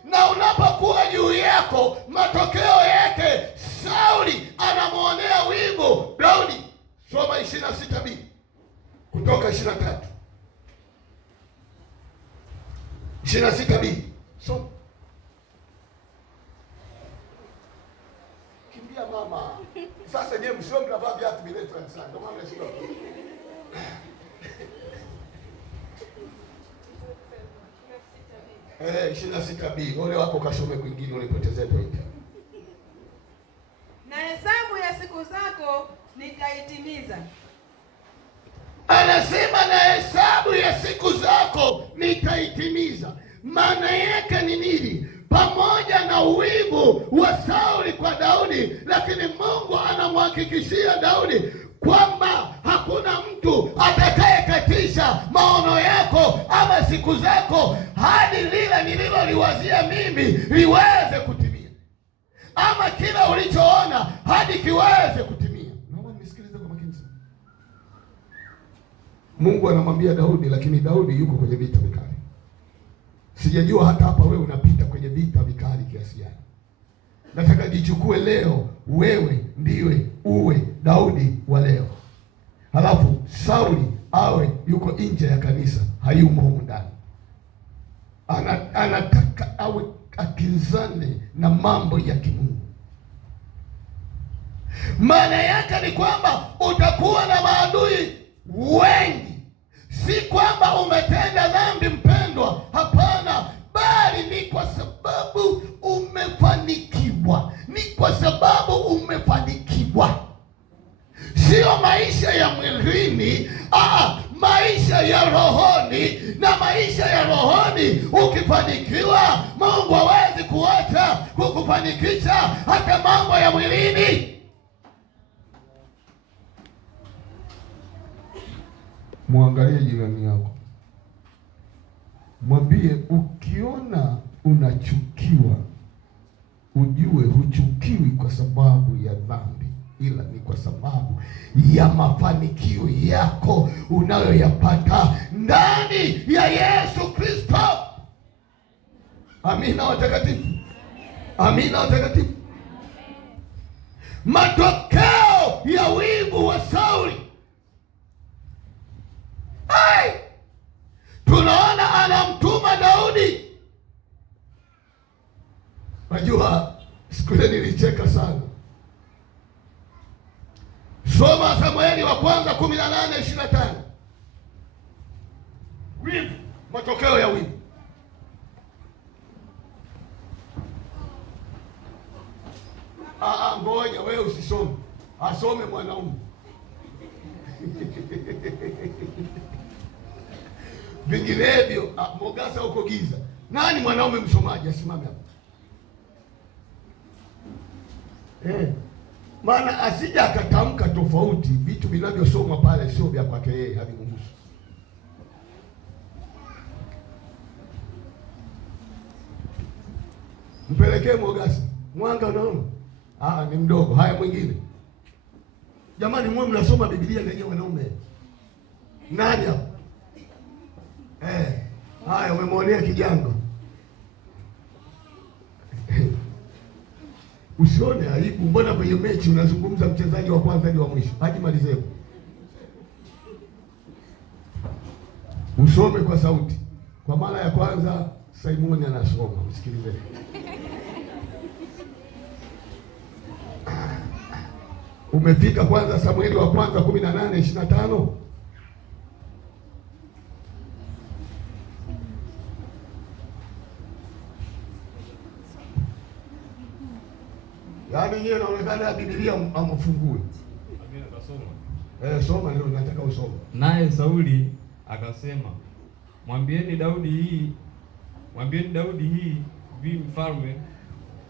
na unapokuwa juu yako, matokeo yake Sauli anamuonea wivu Daudi. Soma 26b kutoka 23. 26b. Soma. Kimbia mama. Sasa je, msio mnavaa viatu virefu sana? Ndio maana nashika. 26b. Ole wako kasome kwingine ulipotezea point. Na hesabu ya siku zako nitaitimiza. Anasema na hesabu ya siku zako nitaitimiza. Maana yake ni nini? Pamoja na uwivu wa Sauli kwa Daudi, lakini Mungu anamhakikishia Daudi kwamba hakuna mtu atakayekatisha maono yako ama siku zako hadi lile nililoliwazia mimi liweze kutimia, ama kila ulichoona hadi kiweze kutimia. Naomba mnisikilize kwa makini sana. Mungu anamwambia Daudi, lakini Daudi yuko kwenye vita vikali. Sijajua hata hapa wewe unapita kwenye vita vikali kiasi gani. Nataka jichukue leo, wewe ndiwe uwe Daudi wa leo. Halafu Sauli awe yuko nje ya kanisa, hayumo humu ndani. Anataka awe akinzane na mambo ya kimungu. Maana yake ni kwamba utakuwa na maadui wengi. Si kwamba umetenda dhambi mpendwa, hapana, bali ni kwa sababu umefanikiwa. Ni kwa sababu umefanikiwa. Sio maisha maisha ya rohoni, na maisha ya rohoni ukifanikiwa, Mungu hawezi kuacha kukufanikisha hata mambo ya mwilini. Mwangalie jirani yako, mwambie, ukiona unachukiwa ujue huchukiwi kwa sababu ya dhambi, ila ni kwa sababu ya mafanikio yako unayoyapata ndani ya Yesu Kristo. Amina watakatifu, amina watakatifu. Matokeo ya wivu wa Sauli, tunaona anamtuma Daudi. Najua siku ile nilicheka sana. Soma Samueli wa kwanza 18:25. Wivu, matokeo ya wivu. Ngoja wewe usisome, asome mwanaume. Vinginevyo Mogasa uko giza. Nani mwanaume msomaji asimame hapa? Maana asija akatamka tofauti, vitu vinavyosomwa pale sio vya kwake yeye, havimhusu. Mpelekee Mogasa. Mwanga unaona? Ni mdogo. Haya, mwingine. Jamani, mwe mnasoma Biblia lenye wanaume. Nani hapo? Haya, umemwonea kijango. Usione aibu. Mbona kwenye mechi unazungumza mchezaji wa kwanza hadi wa mwisho? Haji malizeo. Usome kwa sauti. Kwa mara ya kwanza Simoni anasoma, msikilize. Umefika kwanza Samueli wa kwanza 18:25. Yaani yeye anaonekana Biblia amfungue. Amina, kasoma. Soma leo, nataka usome. Naye Sauli akasema, Mwambieni Daudi hii vi mfalme.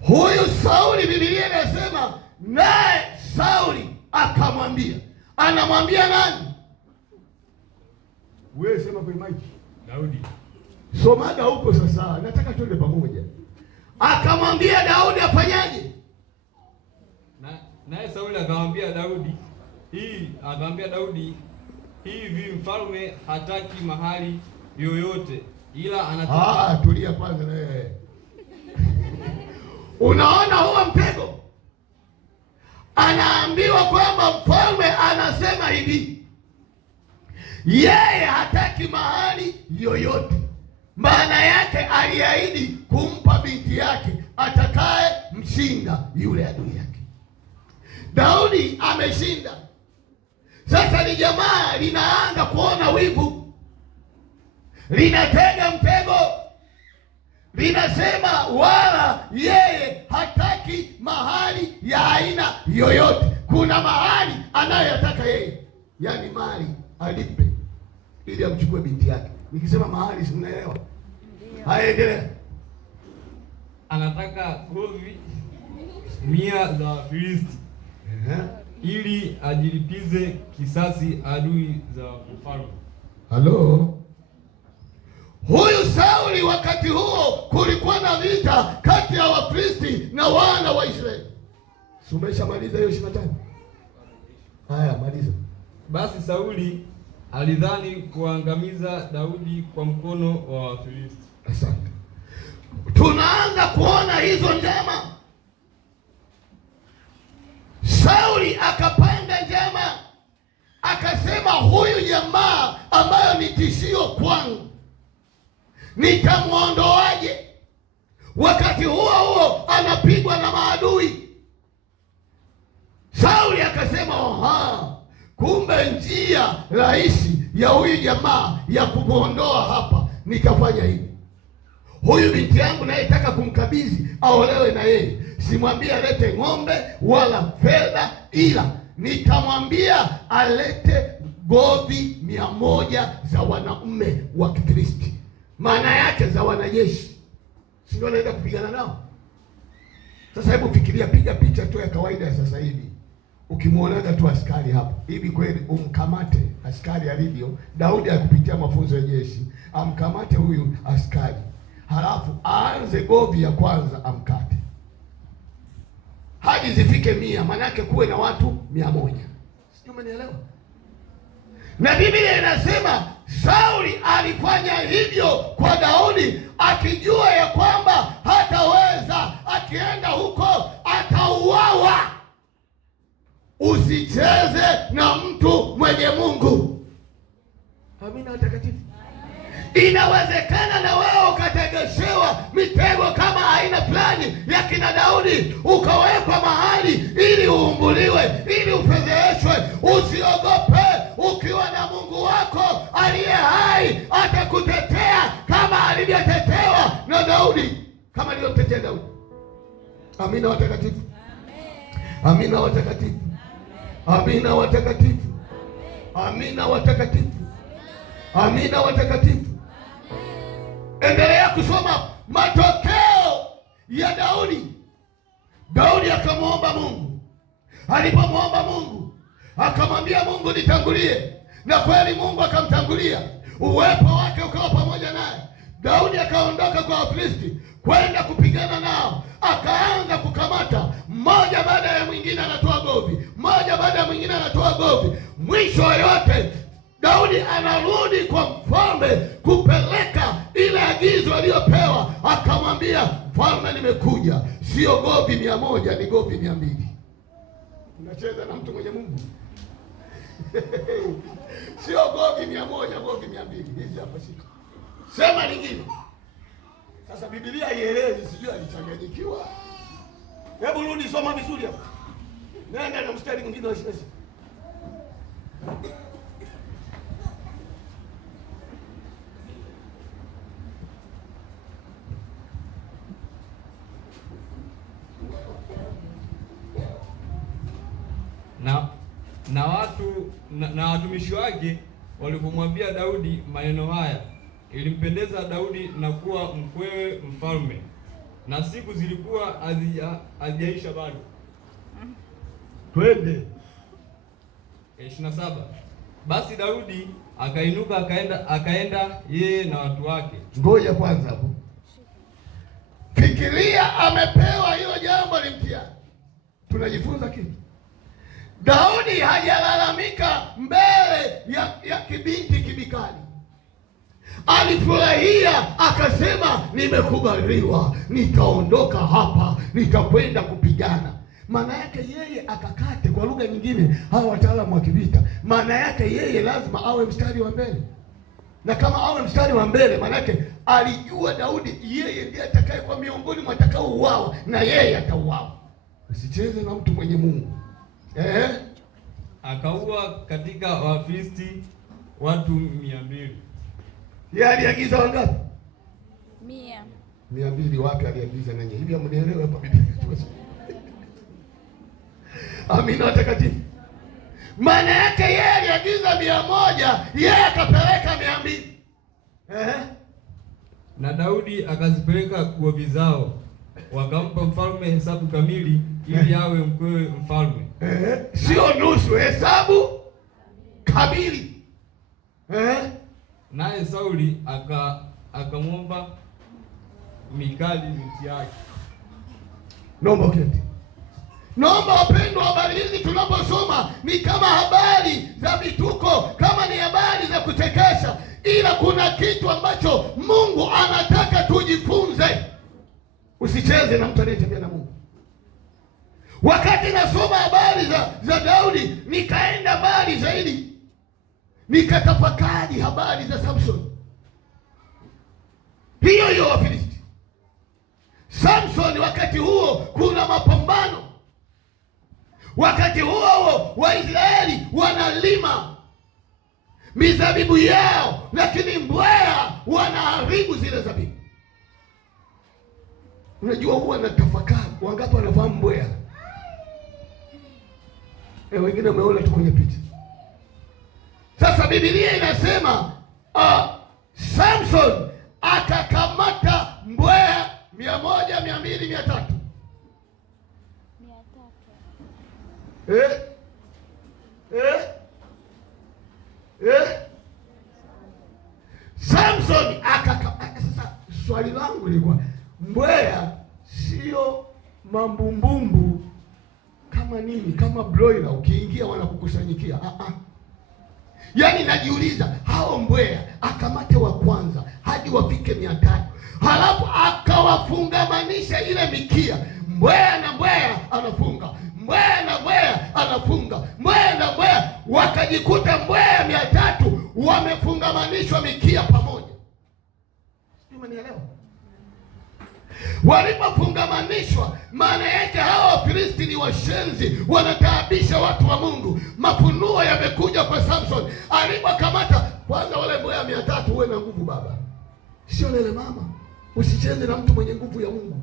Huyu Sauli, Biblia inasema naye Sauli akamwambia. Anamwambia nani? Wewe sema kwa mic. Daudi. Somaga huko sasa. Nataka tuende pamoja. Akamwambia Daudi afanyaje? Naye Sauli akamwambia Daudi, hivi mfalme hataki mahali yoyote, ila anataka. Tulia kwanza na wewe. Unaona huo mtego? Anaambiwa kwamba mfalme anasema hivi, yeye hataki mahali yoyote. Maana yake aliahidi kumpa binti yake atakaye mshinda yule adui yake. Daudi ameshinda. Sasa ni jamaa linaanza kuona wivu, linatega mtego, linasema wala yeye hataki mahali ya aina yoyote. Kuna mahali anayotaka yeye, yaani mali alipe ili amchukue binti yake. Nikisema mahali, si mnaelewa? Haya, endelea. Anataka govi 100 za Filisti ili ajilipize kisasi adui za mfalme. Halo. Huyu Sauli, wakati huo kulikuwa na vita kati ya Wafilisti na wana wa Israeli. Umeshamaliza hiyo 25? Haya, maliza. Basi Sauli alidhani kuangamiza Daudi kwa mkono wa Wafilisti. Asante. Tunaanza kuona hizo njama. Sauli akapanga njama, akasema huyu jamaa ambayo ni tishio kwangu nitamwondoaje? Wakati huo huo anapigwa na maadui. Sauli akasema, kumbe njia rahisi ya huyu jamaa ya kumwondoa hapa, nikafanya hivi. Huyu binti yangu nayetaka kumkabidhi aolewe na yeye, simwambie alete ng'ombe wala fedha, ila nitamwambia alete govi 100 za wanaume wa Kikristo, maana yake za wanajeshi, si ndio anaenda kupigana nao. Sasa hebu fikiria, piga picha tu ya kawaida ya sasa hivi, ukimwonaga tu askari hapo hivi, kweli umkamate askari alivyo, Daudi akupitia mafunzo ya jeshi, amkamate huyu askari, halafu aanze govi ya kwanza amkate hadi zifike 100, maana yake kuwe na watu 100. Sijui umenielewa? Na Biblia inasema Sauli alifanya hivyo kwa Daudi akijua ya kwamba hataweza, akienda huko atauawa. Usicheze na mtu mwenye Mungu. Amina watakatifu. Inawezekana na wewe ukategeshewa mitego kama aina fulani ya kina Daudi, ukawekwa mahali ili uumbuliwe, ili ufedheheshwe. Usiogope, ukiwa na Mungu wako aliye hai atakutetea kama alivyotetewa na Daudi, kama alivyomtetea Daudi. Amina watakatifu. Amina watakatifu. Amina watakatifu. Amina watakatifu. Amina watakatifu. Endelea kusoma matokeo ya Daudi. Daudi akamwomba Mungu. Alipomwomba Mungu, akamwambia Mungu, nitangulie. Na kweli Mungu akamtangulia, uwepo wake ukawa pamoja naye. Daudi akaondoka kwa Wafilisti kwenda kupigana nao, akaanza kukamata, mmoja baada ya mwingine anatoa govi, mmoja baada ya mwingine anatoa govi. Mwisho yote Daudi anarudi kwa mfalme kupeleka ile agizo aliyopewa. Akamwambia, mfalme, nimekuja, sio govi 100, ni govi 200. Unacheza na mtu mwenye Mungu. Sio govi 100, govi 200. Hizi hapa shika. Sema lingine. Sasa Biblia haielezi, sijui alichanganyikiwa. Hebu rudi soma vizuri hapa. Nenda na mstari mwingine wa 26. Na watumishi wake walipomwambia Daudi maneno haya, ilimpendeza Daudi na kuwa mkwewe mfalme, na siku zilikuwa hazijaisha bado. Twende 27. Basi Daudi akainuka akaenda yeye na watu wake. Ngoja kwanza hapo. Fikiria, amepewa hilo jambo limtia. Tunajifunza kitu. Daudi hajalalamika mbele ya kibinti kibikali. Alifurahia akasema, nimekubaliwa, nitaondoka hapa, nitakwenda kupigana. Maana yake yeye akakate, kwa lugha nyingine hawa wataalamu wa kivita, maana yake yeye lazima awe mstari wa mbele. Na kama awe mstari wa mbele, maana yake alijua Daudi yeye ndiye atakaye kwa miongoni mwa atakaouawa, na yeye atauawa. Usicheze na mtu mwenye Mungu. Akaua katika Wafilisti watu 200. Yeye aliagiza wangapi? 100. 200. Wapi aliagiza nanyi? Hivi amnielewe hapa Biblia. Amina watakatifu. Maana yake yeye aliagiza 100, yeye akapeleka 200. Na Daudi akazipeleka govi zao, wakampa mfalme hesabu kamili ili awe mkwewe mfalme. Sio nusu, hesabu kamili. Naye Sauli akamwomba Mikali binti yake. Naomba uketi. Naomba wapendwa, habari hizi tunaposoma ni kama habari za vituko, kama ni habari za kuchekesha, ila kuna kitu ambacho Mungu anataka tujifunze. Usicheze na mtu anayetembea na Mungu. Wakati nasoma habari za Daudi, nikaenda mbali zaidi, nikatafakari habari za Samson. Hiyo Wafilisti. Samson, wakati huo kuna mapambano. Wakati huo Waisraeli wanalima mizabibu yao, lakini mbweha wanaharibu zile zabibu. Unajua, huwa natafakari, wangapi wanafahamu mbweha? Wengine umeona tu kwenye picha. Sasa Biblia inasema Samson akakamata mbweha 100, 200, 300. Samson akakamata. Sasa swali langu lilikuwa, mbweha sio mambumbumbu kama nini, kama broiler ukiingia wanakukusanyikia. Yaani najiuliza, hao mbweha akamate wa kwanza hadi wafike 300, halafu akawafungamanisha ile mikia, mbweha na mbweha anafunga, mbweha na mbweha anafunga, mbweha na mbweha, wakajikuta mbweha 300 wamefungamanishwa mikia pamoja. Sio, umenielewa? Walipofungamanishwa, maana yake hawa Wafilisti ni washenzi, wanataabisha watu wa Mungu. Mafunuo yamekuja kwa Samson. Alipokamata kwanza wale mbweha 300, uwe na nguvu baba, sio lele mama, usicheze na mtu mwenye nguvu ya Mungu.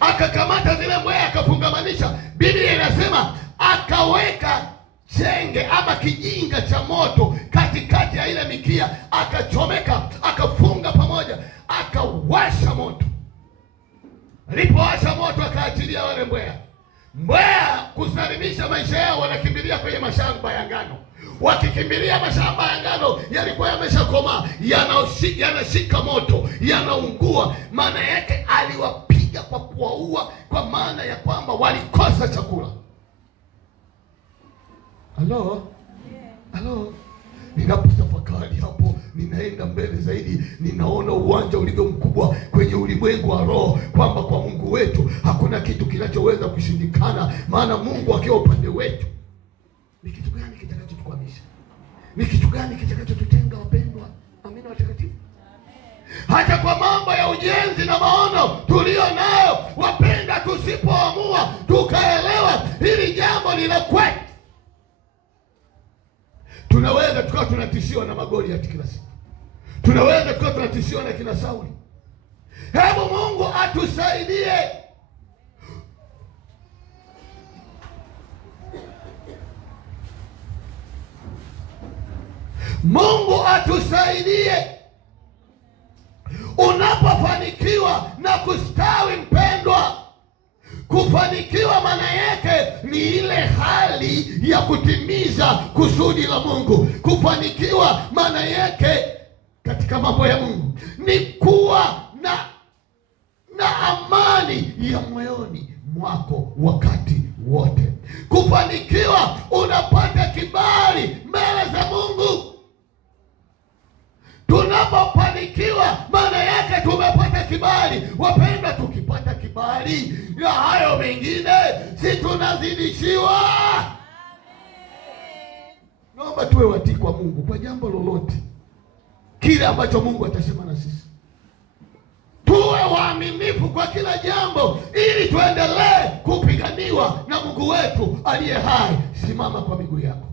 Akakamata zile mbweha akafungamanisha. Biblia inasema akaweka chenge ama kijinga cha moto katikati ya ile mikia, akachomeka, akafunga pamoja, akawasha moto. Alipowasha moto akaachilia wale mbweha. Mbweha kusalimisha maisha yao, wanakimbilia kwenye mashamba ya ngano. Wakikimbilia mashamba ya ngano yalikuwa yameshakomaa, yanashika moto, yanaungua. Maana yake aliwapiga kwa kuwaua, kwa maana ya kwamba walikosa chakula. Halo? Halo? Ninapotafakari hapo, ninaenda mbele zaidi, ninaona uwanja ulivyo mkubwa kwenye ulimwengu wa roho, kwamba kwa Mungu wetu hakuna kitu kinachoweza kushindikana. Maana Mungu akiwa upande wetu, ni kitu gani kitakachotukwamisha? Ni kitu gani kitakachotutenga, wapendwa? Amina watakatifu. Hata kwa mambo ya ujenzi na maono tulio nayo, wapenda, tusipoamua tukaelewa hili jambo ni la kwetu, tunaweza tukawa tunatishiwa na Magoliathi kila siku. Tunaweza tukawa tunatishiwa na kina Sauli. Hebu Mungu atusaidie. Mungu atusaidie. Unapofanikiwa na kustawi, mpendwa, kufanikiwa maana yake ni ile hali ya kutimiza kusudi la Mungu. Kufanikiwa maana yake katika mambo ya Mungu ni kuwa na amani ya moyoni mwako wakati wote. Kufanikiwa, unapata kibali mbele za Mungu. Tunapofanikiwa maana yake tumepata kibali. Wapenda, tukipata kibali ya hayo mengine, si tunazidishiwa? Naomba tuwe watii kwa Mungu kwa jambo lolote kile ambacho Mungu atasema na sisi. Tuwe waaminifu kwa kila jambo, ili tuendelee kupiganiwa na Mungu wetu aliye hai. Simama kwa miguu yako.